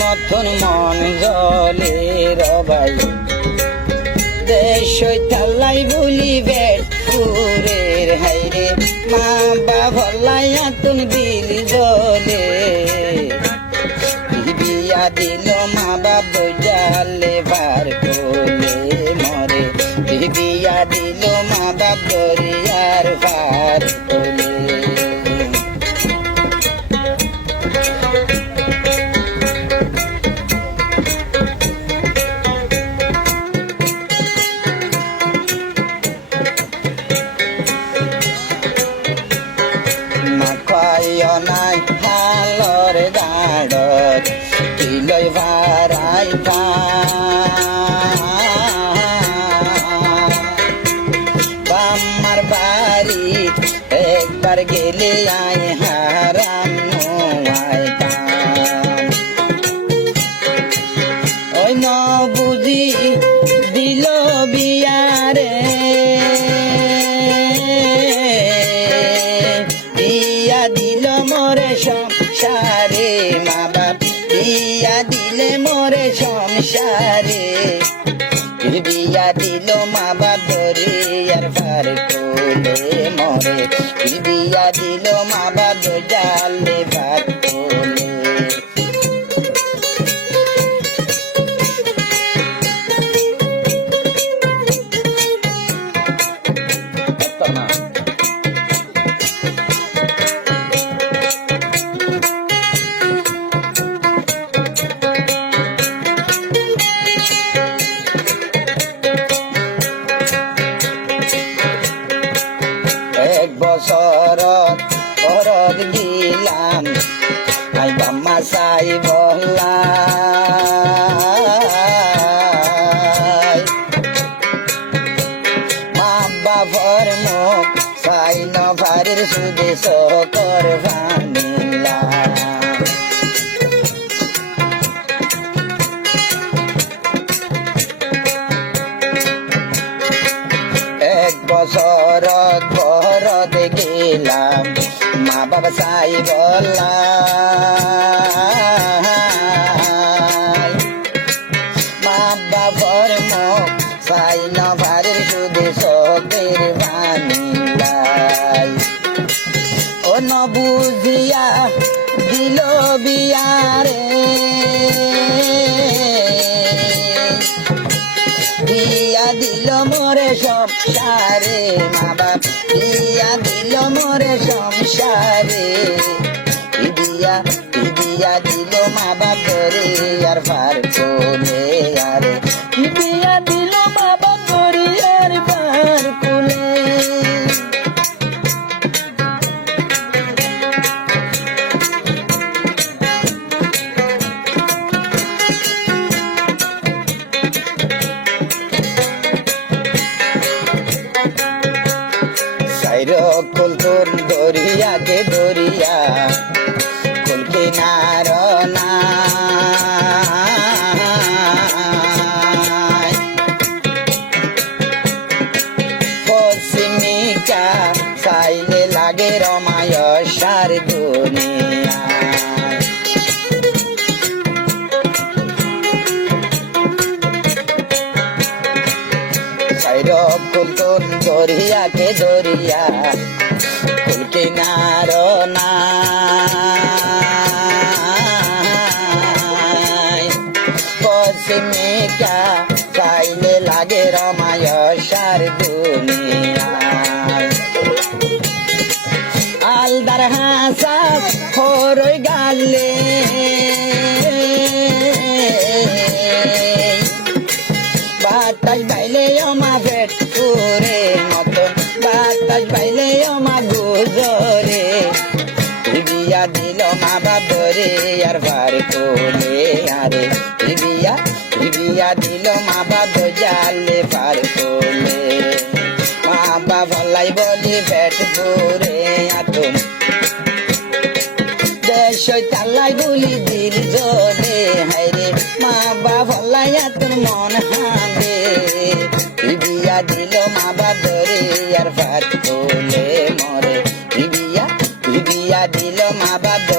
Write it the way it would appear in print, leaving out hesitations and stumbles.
মতন মন জলে রবাই দেশ তাল্লাই বলি বেটপুরের হাইরে মা বাবলাই আতুন দিল জলে বিয়া দিল মা বাপ জালে বার কোলে মরে বিয়া দিল মা বাপ দরিয়ার বার কোলে নাই হালর গাড়ত কিলই ভারাই বাম্মার বাড়ি একবার গেলে আই হারাম ওই ন বুঝি দিল বিয়ারে দিল মোরে সংসারে মা বাপ বিয়া দিলে মোরে সংসারে বিয়া দিল মা বাপ দরিয়ার পার কোলে মরে বিয়া দিল মা বাপ জালে ভাত কোলে বছরত ঘরত গিলাম আই বাম্মা চাই বলাই মা বাবার মুখ চাই নভারের সুদে সকর ভানিলা এক বছরত ঘরত গেলাম মা বাবা চাই বলাই মা বাবার মুখ চাই নভারের সুদে সকের বানিলাই ও ন বুঝিয়া দিল বিয়ারে বিয়া দিল মোরে সংসারে মা বাপ বিয়া দিল মোরে সংসারে বিয়া দিল মা বাপ দরিয়ার পার কোলে আরে বিয়া দিল মা বাপ দরিয়ার পার কোলে কুল তোর দরিয়া কে দরিয়া কুল কিনার পশ্চিমিকা চাইলে লাগে রমায় সার দুনিয়া কুল তোর দরিয়া কে দরিয়া কুল কিনার পশ্চিমিকা চাইলে লাগে রমায় সার দুনিয়া আলদার হাসা হরই গালে বাতাস বাইলে আমা বেটপুরে মতন বাতাস বাইলে আমা গুজরে বিয়া দিল মা বাপ দরিয়ার পার কোলে আরে বিয়া দিল মা বাপ জালে পার কোলে মা বাপ ভলাই বলি বেটপুরে আতুন দেশ তাল্লাই বলি দিল জলে হাইরে মা বাপ ভলাই আতুন মন হাঁদে বিয়া দিল মা বাপ দরিয়ার পার কোলে মরে বিয়া দিল মা বাপ